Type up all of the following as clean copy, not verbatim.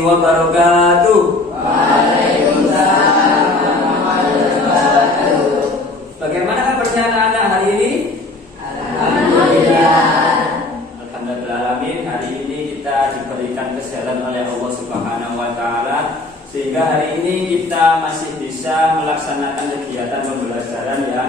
warahmatullahi wabarakatuh. Waalaikumsalam warahmatullahi wabarakatuh. Bagaimana kabarnya anak-anak hari ini? Alhamdulillah. Alhamdulillahirrahmanirrahim. Hari ini kita diberikan kesehatan oleh Allah Subhanahu wa Ta'ala, sehingga hari ini kita masih bisa melaksanakan kegiatan pembelajaran ya.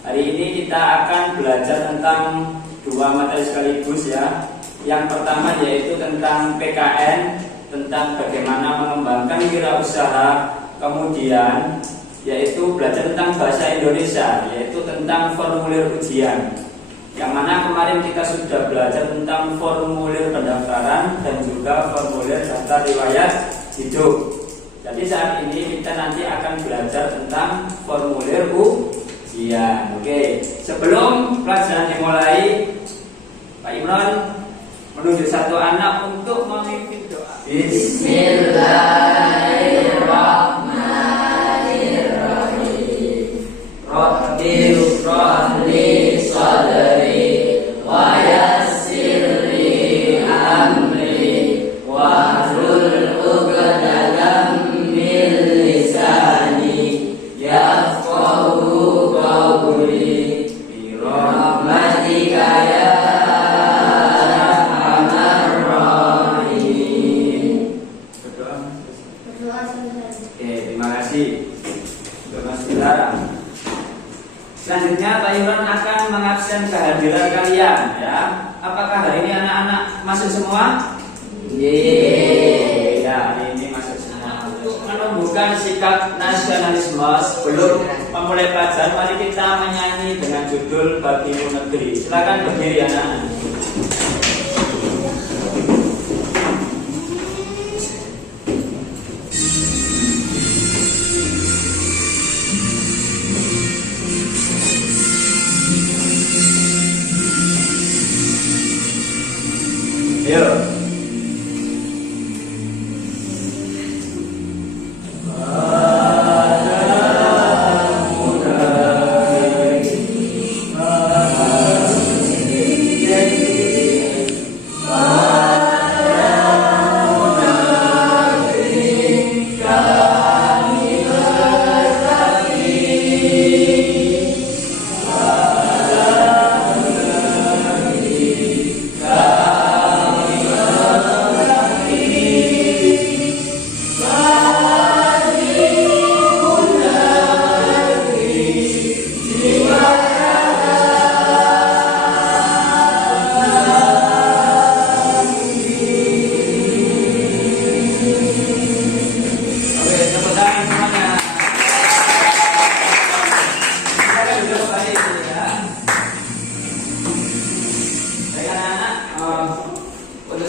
Hari ini kita akan belajar tentang dua materi sekaligus ya. Yang pertama yaitu tentang PKN, tentang bagaimana mengembangkan wirausaha. Kemudian yaitu belajar tentang bahasa Indonesia, yaitu tentang formulir ujian. Yang mana kemarin kita sudah belajar tentang formulir pendaftaran dan juga formulir daftar riwayat hidup. Jadi saat ini kita nanti akan belajar tentang formulir ujian. Oke, sebelum pelajaran dimulai, Pak Imran menunjuk satu anak untuk memimpin doa. Bismillahirrahmanirrahim. Rabbi shrah li sadri wa yassir li amri wahlul 'uqdatam min lisani yafqahu qawli bi rahmatika ya Selanjutnya Pak Imran akan mengabsen kehadiran kalian ya. Apakah hari ini anak-anak masuk semua? Yeay. Ya, hari ini masuk semua. Untuk menumbuhkan sikap nasionalisme sebelum memulai pelajaran, mari kita menyanyi dengan judul Bagimu Negeri. Silakan berdiri anak-anak. Yo.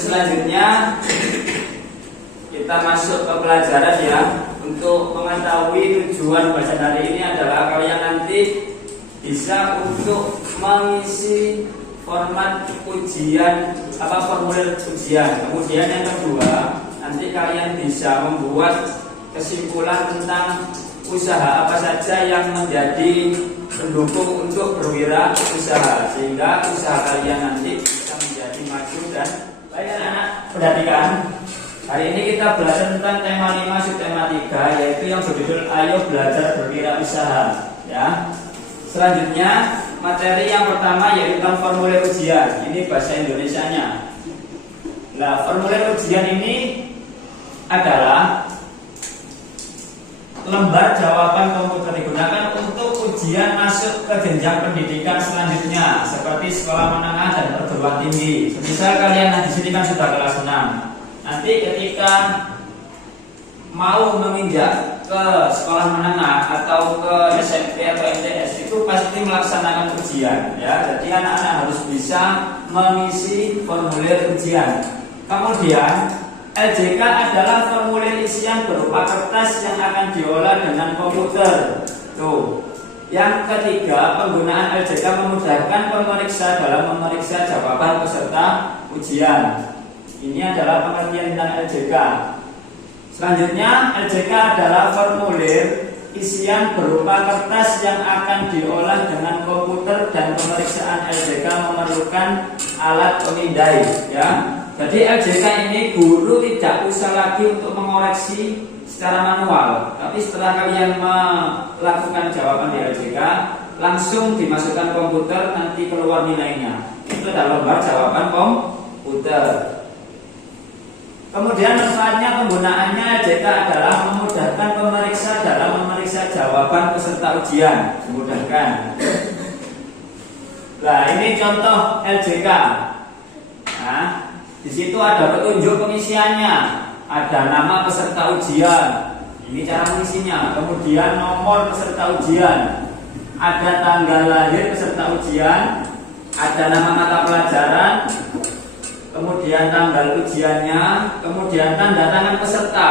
Selanjutnya kita masuk ke pelajaran ya. Untuk mengetahui tujuan belajar hari ini adalah kalian nanti bisa untuk mengisi format ujian formulir ujian. Kemudian yang kedua, nanti kalian bisa membuat kesimpulan tentang usaha apa saja yang menjadi pendukung untuk berwirausaha, sehingga usaha kalian nanti bisa menjadi maju dan baik. Anak-anak perhatikan, hari ini kita belajar tentang tema 5 subtema 3, yaitu yang berjudul Ayo Belajar Berwirausaha ya. Selanjutnya materi yang pertama yaitu tentang formulir ujian. Ini bahasa Indonesianya. Nah, formulir ujian ini adalah lembar jawaban komputer digunakan untuk ujian masuk ke jenjang pendidikan selanjutnya, seperti sekolah menengah dan perguruan tinggi. Misal kalian di sini kan sudah kelas 6. Nanti ketika mau menginjak ke sekolah menengah atau ke SMP atau MTS, itu pasti melaksanakan ujian ya. Jadi anak-anak harus bisa mengisi formulir ujian. Kemudian LJK adalah formulir isian berupa kertas yang akan diolah dengan komputer. Tuh. Yang ketiga, penggunaan LJK memudahkan pemeriksa dalam memeriksa jawaban peserta ujian. Ini adalah pengertian tentang LJK. Selanjutnya, LJK adalah formulir isian berupa kertas yang akan diolah dengan komputer, dan pemeriksaan LJK memerlukan alat pemindai ya. Jadi LJK ini guru tidak usah lagi untuk mengoreksi secara manual, tapi setelah kalian melakukan jawaban di LJK, langsung dimasukkan komputer, nanti keluar nilainya. Itu adalah lembar jawaban komputer. Kemudian manfaatnya penggunaannya LJK adalah memudahkan pemeriksa dalam memeriksa jawaban peserta ujian, memudahkan. Nah, ini contoh LJK. Nah, di situ ada petunjuk pengisiannya, ada nama peserta ujian, ini cara mengisinya. Kemudian nomor peserta ujian, ada tanggal lahir peserta ujian, ada nama mata pelajaran, kemudian tanggal ujiannya, kemudian tanda tangan peserta.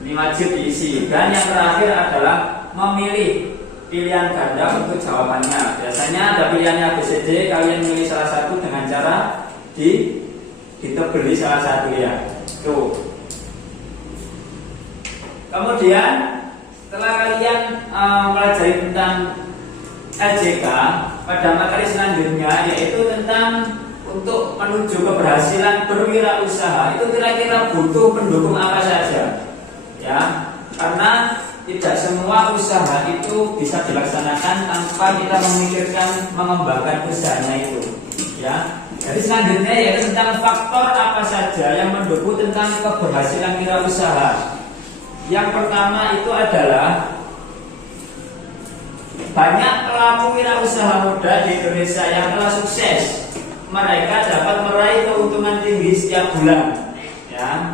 Ini wajib diisi. Dan yang terakhir adalah memilih pilihan ganda untuk jawabannya. Biasanya ada pilihannya ABCD, kalian milih salah satu dengan cara ditebeli salah satu ya. Tuh. Kemudian setelah kalian mempelajari tentang LJK, pada materi selanjutnya yaitu tentang untuk menuju keberhasilan berwirausaha, itu kira-kira butuh pendukung apa saja? Ya, karena tidak semua usaha itu bisa dilaksanakan tanpa kita memikirkan mengembangkan usahanya itu. Ya, jadi selanjutnya yaitu tentang faktor apa saja yang mendukung tentang keberhasilan wirausaha. Yang pertama itu adalah banyak pelaku wirausaha muda di Indonesia yang telah sukses. Mereka dapat meraih keuntungan tinggi setiap bulan, ya,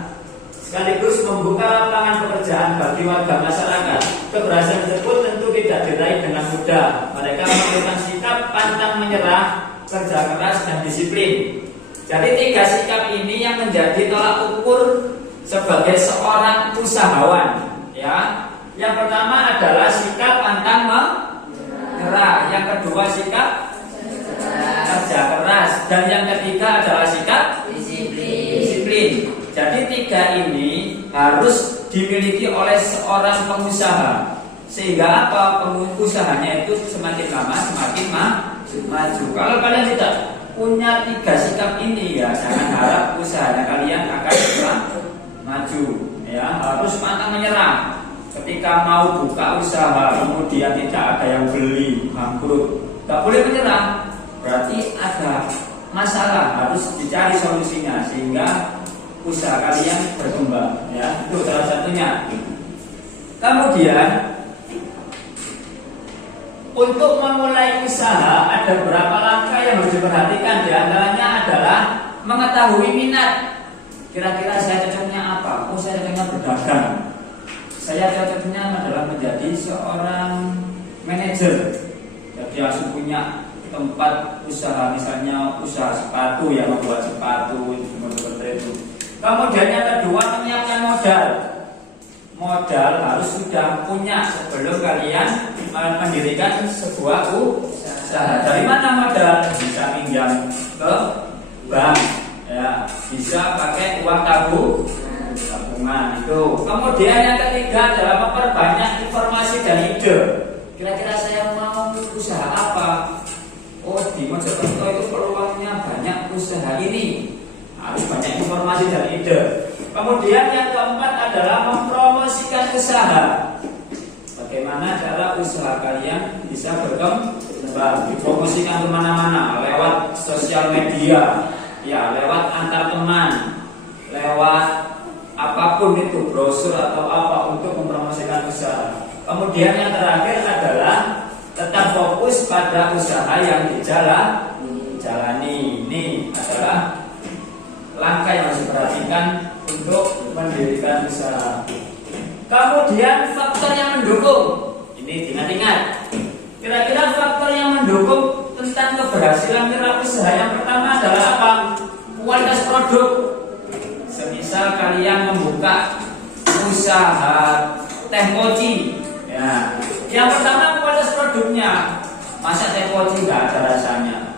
sekaligus membuka lapangan pekerjaan bagi warga masyarakat. Keberhasilan tersebut tentu tidak diraih dengan mudah. Mereka memerlukan sikap pantang menyerah, kerja keras dan disiplin. Jadi 3 sikap ini yang menjadi tolak ukur sebagai seorang usahawan, ya. Yang pertama adalah sikap pantang menyerah. Yang kedua sikap kerja keras, dan yang ketiga adalah sikap disiplin. Jadi 3 ini harus dimiliki oleh seorang pengusaha, sehingga apa, usahanya itu semakin lama semakin maju. Kalau kalian tidak punya 3 sikap ini, ya jangan harap usahanya kalian akan maju. Ya, harus pantang menyerah. Ketika mau buka usaha kemudian tidak ada yang beli, bangkrut, nggak boleh menyerah. Berarti ada masalah, harus dicari solusinya sehingga usaha kalian berkembang, ya. Itu salah satunya. Kemudian untuk memulai usaha ada beberapa langkah yang harus diperhatikan. Di antaranya adalah mengetahui minat. Kira-kira saya cocoknya apa? Oh, saya cocoknya berdagang. Saya cocoknya adalah menjadi seorang manajer. Jadi harus punya tempat usaha, misalnya usaha sepatu, ya, membuat sepatu seperti itu. Kemudian yang kedua, menyiapkan modal. Modal harus sudah punya sebelum kalian mendirikan sebuah usaha. Dari mana modal? Bisa pinjam ke bank, ya, bisa pakai uang tabungan itu. Kemudian yang ketiga adalah memperbanyak informasi dan ide. Kira-kira saya mau usaha apa? Oh, di Mojokerto itu peluangnya banyak usaha ini. Harus banyak informasi dan ide. Kemudian yang keempat adalah mempromosikan usaha. Bagaimana cara usaha kalian bisa berkembang? Dipromosikan kemana-mana, lewat sosial media, ya, lewat antar teman, lewat apapun itu, brosur atau apa, untuk mempromosikan usaha. Kemudian yang terakhir adalah tetap fokus pada usaha yang dijalani. Ini adalah langkah yang harus diperhatikan untuk mendirikan usaha. Kemudian faktor yang mendukung. Ini ingat-ingat. Kira-kira faktor yang mendukung tentang keberhasilan wirausaha yang pertama adalah apa? Kualitas produk. Semisal kalian membuka usaha teh poci, ya, yang pertama kualitas produknya. Masa teh poci nggak ada rasanya,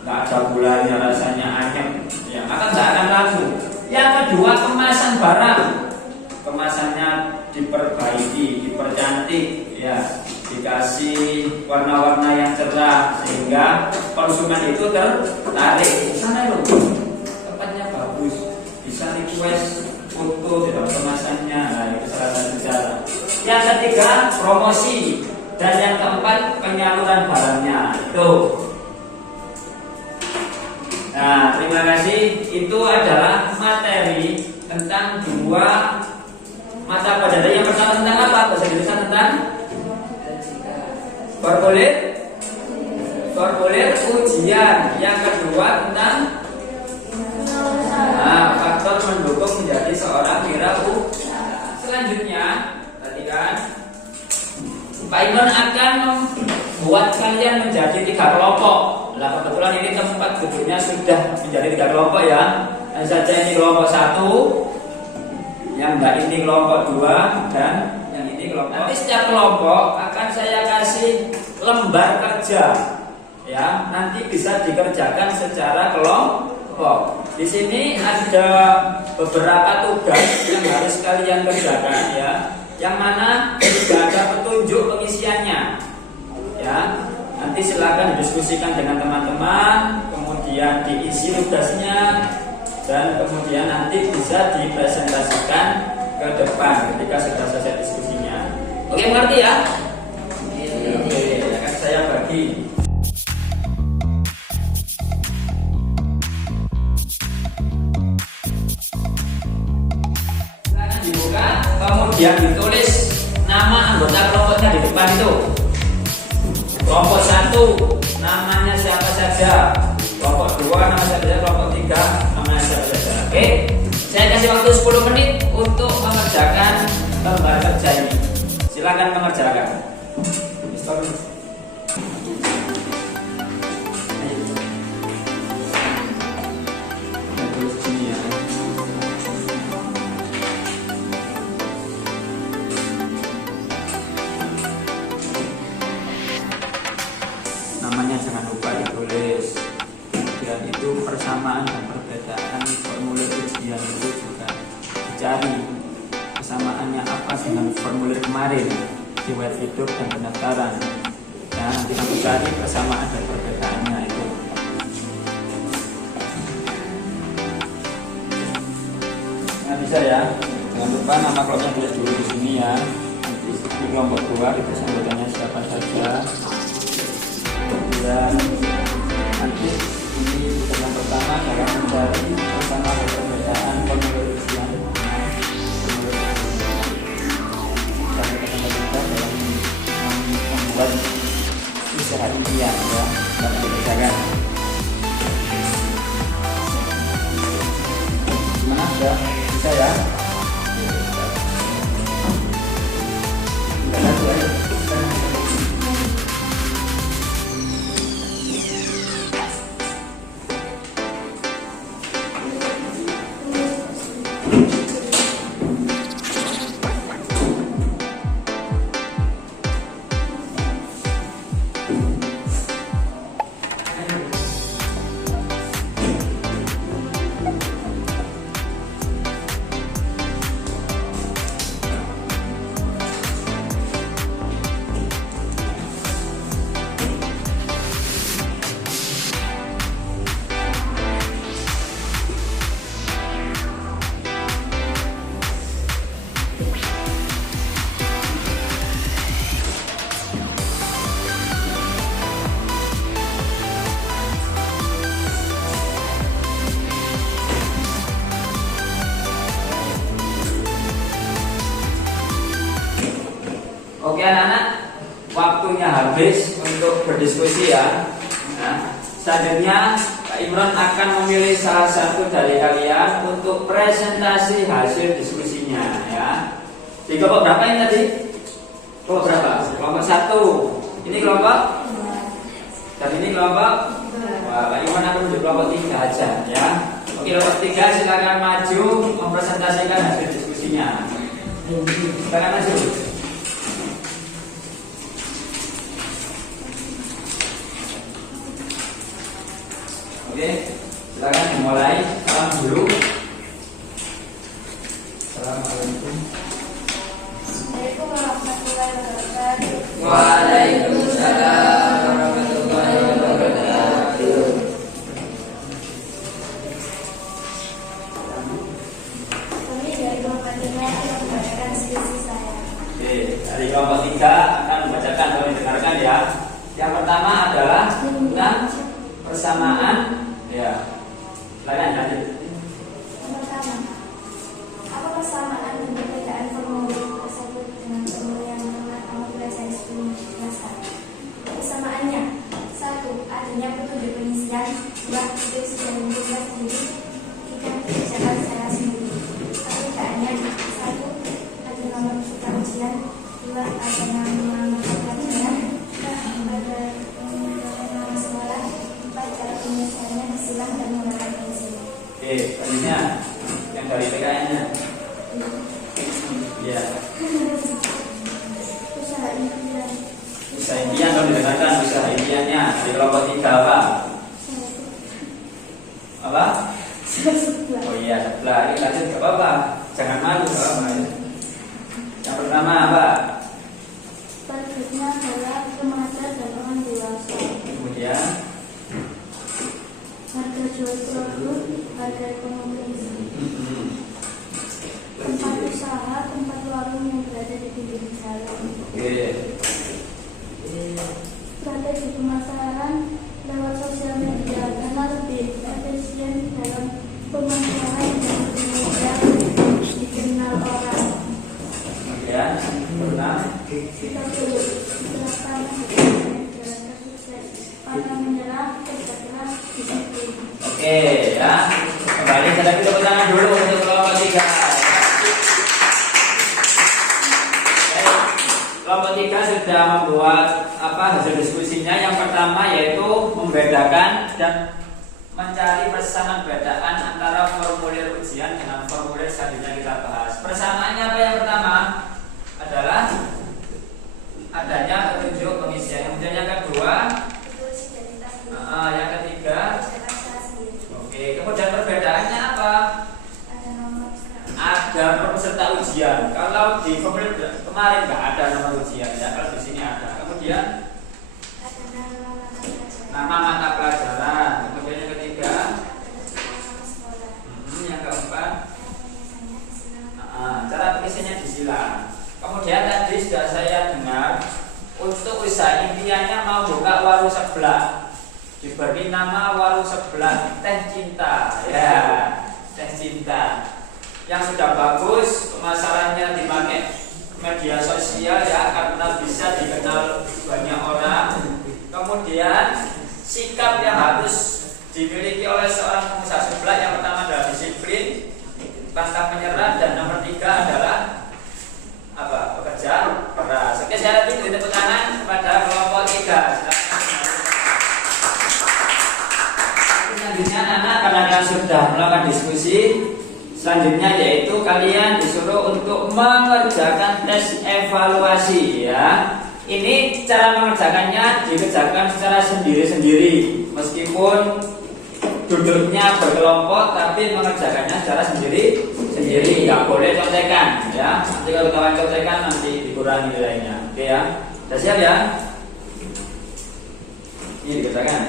nggak ada gulanya, rasanya anyep, ya, maka nggak akan laku. Yang kedua, kemasan barang. Kemasannya diperbaiki, dipercantik, ya, dikasih warna-warna yang cerah sehingga konsumen itu tertarik. Sana loh, tempatnya bagus. request foto di dalam kemasannya. Nah, itu salah satu cara. Yang ketiga, promosi. Dan yang keempat, penyaluran barangnya. Itu. Nah, terima kasih. Itu adalah materi tentang dua mata pelajaran. Yang pertama tentang apa? Bahasa Indonesia tentang formulir ujian. Yang kedua tentang faktor mendukung menjadi seorang wirausaha. Selanjutnya, perhatikan, Pak Imron akan membuat kalian menjadi 3 kelompok. Nah, kebetulan ini tempat duduknya sudah menjadi 3 kelompok ya. Dan saja ini kelompok 1, yang enggak ini kelompok 2, dan yang ini kelompok. Nanti setiap kelompok akan saya kasih lembar kerja. Ya, nanti bisa dikerjakan secara kelompok. Di sini ada beberapa tugas yang harus kalian kerjakan ya. Yang mana tidak ada petunjuk pengisiannya. Ya, nanti silakan didiskusikan dengan teman-teman, kemudian diisi tugasnya, dan kemudian nanti bisa dipresentasikan ke depan ketika sudah selesai diskusinya. Oke, mengerti ya? Oke, akan saya bagi. Silakan dibuka, kemudian ditulis nama anggota kelompoknya di depan itu. Kelompok 1 namanya siapa saja, kelompok 2 nama siapa saja, kelompok 3 namanya siapa saja. Oke, saya kasih waktu 10 menit untuk mengerjakan lembar kerja ini. Silakan mengerjakan. Namanya jangan lupa ditulis. Kemudian itu persamaan dan perbedaan formulir ujian itu juga dicari persamaannya apa dengan formulir kemarin di web hidup dan pendaftaran. Ya, nanti kamu cari persamaan dan perbedaannya itu. Nah, bisa ya. Jangan lupa nama kelompoknya tulis dulu di sini ya. Nanti di kelompok 2 ditulis anggotanya siapa saja. Dan nanti ini yang pertama adalah mencari persamaan dan perbedaan formulir ujian. Dan kita dalam membuat usaha impian ya, dapat dikerjakan. Gimana ya? Bisa ya? Kita lihat ya. Oke anak-anak, waktunya habis untuk berdiskusi ya. Nah, selanjutnya Pak Imron akan memilih salah satu dari kalian untuk presentasi hasil diskusinya ya. Di kelompok berapa ini tadi? Kelompok berapa? Kelompok 1. Ini kelompok? Dan ini kelompok? Wah, Pak Imron akan menunjuk kelompok 3 aja ya. Oke, kelompok 3 silakan maju mempresentasikan hasil diskusinya. Silakan maju. Oke, silakan dimulai. Salam dulu. Assalamualaikum. Waalaikumsalam warahmatullahi wabarakatuh. Oke, dari kelompok 3 akan membacakan atau didengarkan ya. Yang pertama adalah tentang persamaan. Ya, silakan lanjut. Yang pertama, apa persamaan dan perbedaan formulir tersebut dengan formulir yang menurut apabila saya sebelum jelaskan? Persamaannya: 1. Adanya petunjuk pengisian. 2. Itu sudah dibuat sendiri. 3. Dikerjakan secara sendiri. Perbedaannya: 1. Ada nomor peserta ujian. 2. Ada nama pelajaran. 3. Ada nama sekolah. 4. Cara penyelesaiannya disilang dan menggunakan pensil. Oke, selanjutnya yang dari PKN-nya. Ya, Usaha impian. usaha impian kalau didengarkan usaha impiannya di kelompok 3 apa? Apa? Oh iya, sebelah. Ini lanjut nggak apa-apa. Jangan malu, nggak apa-apa. Ya. Yang pertama apa? Targetnya adalah remaja dan orang dewasa. Kemudian Harga jual produk, harga ekonomi. mm-mm. Tempat usaha, tempat warung yang berada di pinggir jalan. Oke. Strategi pemasaran lewat sosial media karena lebih efisien dalam pemasaran dan media dikenal orang. Kemudian pernah Kita perlu silakan jalan sukses. Pantang menyerah, kerja keras, disiplin. Oke ya. Kembali kita tepuk tangan dulu untuk kelompok 3. Kelompok 3 sudah membuat hasil diskusinya. Yang pertama yaitu membedakan dan mencari persamaan perbedaan antara formulir ujian dengan formulir selanjutnya kita bahas. Persamaannya apa yang pertama? Adalah adanya petunjuk pengisian. Kemudian yang kedua, yang ketiga, oke. Kemudian perbedaannya apa? Ada peserta ujian. Kalau di formulir kemarin nggak ada nama ujian ya. Kalau di sini ada. Kemudian nama mata pelajaran. Kemudian yang ketiga, yang keempat, cara pengisiannya disilang. Kemudian tadi sudah saya dengar untuk usaha impiannya mau buka warung sebelah, diberi nama warung sebelah Teh Cinta ya, Teh Cinta yang sudah bagus, pemasarannya dipakai media sosial ya karena bisa dikenal banyak orang. Kemudian sikap yang harus dimiliki oleh seorang pengusaha sebelah yang pertama adalah disiplin, pantang menyerah, dan nomor 3 adalah apa? Bekerja keras. Oke, saya beri tepuk tangan kepada kelompok 3. Selanjutnya anak karena kalian sudah melakukan diskusi, selanjutnya yaitu kalian disuruh untuk mengerjakan tes evaluasi ya. Ini cara mengerjakannya dikerjakan secara sendiri-sendiri, meskipun duduknya berkelompok, tapi mengerjakannya secara sendiri-sendiri. Nggak boleh contekan ya. Nanti kalau kawan contekan nanti dikurangi nilainya. Oke ya. Sudah siap ya? Ini dikerjakan.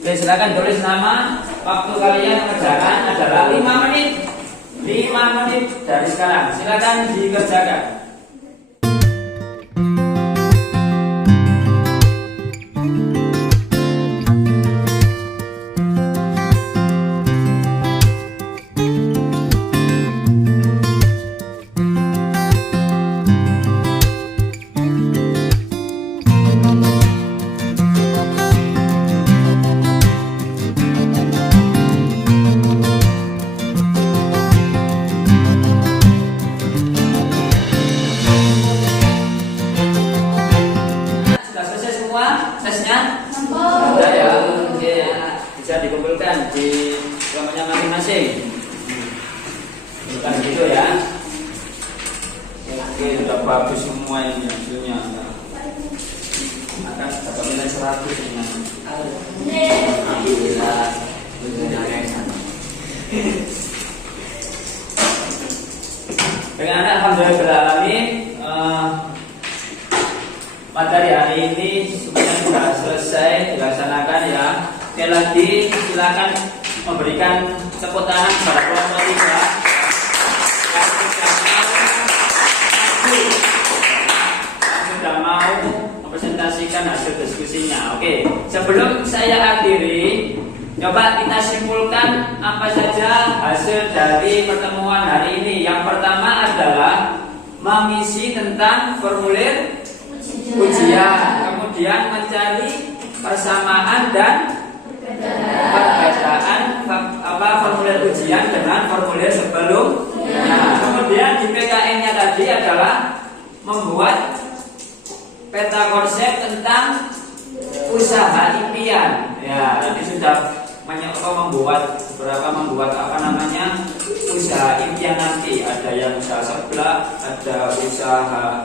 Oke, silakan tulis nama. Waktu kalian mengerjakan adalah 5 menit. 5 menit dari sekarang. Silakan dikerjakan. Tesnya sudah ya, oke, bisa dikumpulkan di kelompoknya masing-masing. Bukan gitu ya. Oke, sudah bagus semua ini hasilnya. Akan dapat nilai 100 ini. Alhamdulillah. Dengan alhamdulillah materi hari ini sebenarnya sudah selesai dilaksanakan ya. Sekali lagi silakan memberikan tepuk tangan kepada kelompok 3 yang sudah mau mempresentasikan hasil diskusinya. Oke, sebelum saya akhiri, coba kita simpulkan apa saja hasil dari pertemuan hari ini. Yang pertama adalah mengisi tentang formulir ujian, kemudian mencari persamaan dan perbedaan formulir ujian dengan formulir sebelumnya. Kemudian di PKN-nya tadi adalah membuat peta konsep tentang usaha impian. Ya, tadi sudah membuat usaha impian nanti. Ada yang usaha seblak, ada usaha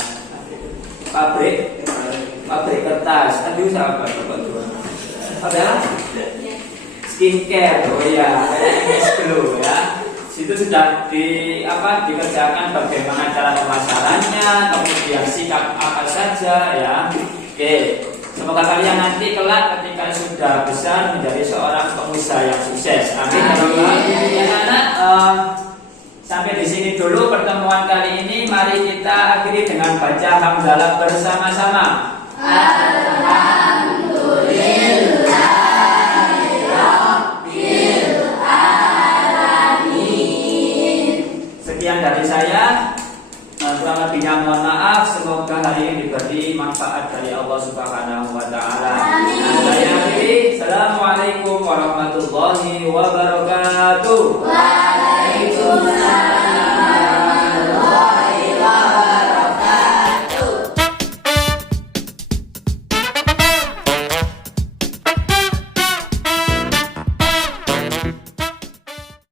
pabrik kertas. Tadi usaha apa? Ada skincare. Oh ya, glow ya. Situ sudah dikerjakan bagaimana cara pemasarannya, kemudian sikap apa saja ya. Oke, semoga kalian nanti kelak ketika sudah besar menjadi seorang pengusaha yang sukses. Amin. Ya anak, sampai di sini dulu pertemuan kali ini. Mari kita akhiri dengan baca hamdalah bersama-sama. Sekian dari saya, kurang lebihnya mohon maaf. Semoga hari ini diberi manfaat dari Allah Subhanahu wa Ta'ala. Saya akhiri. Assalamualaikum warahmatullahi wabarakatuh.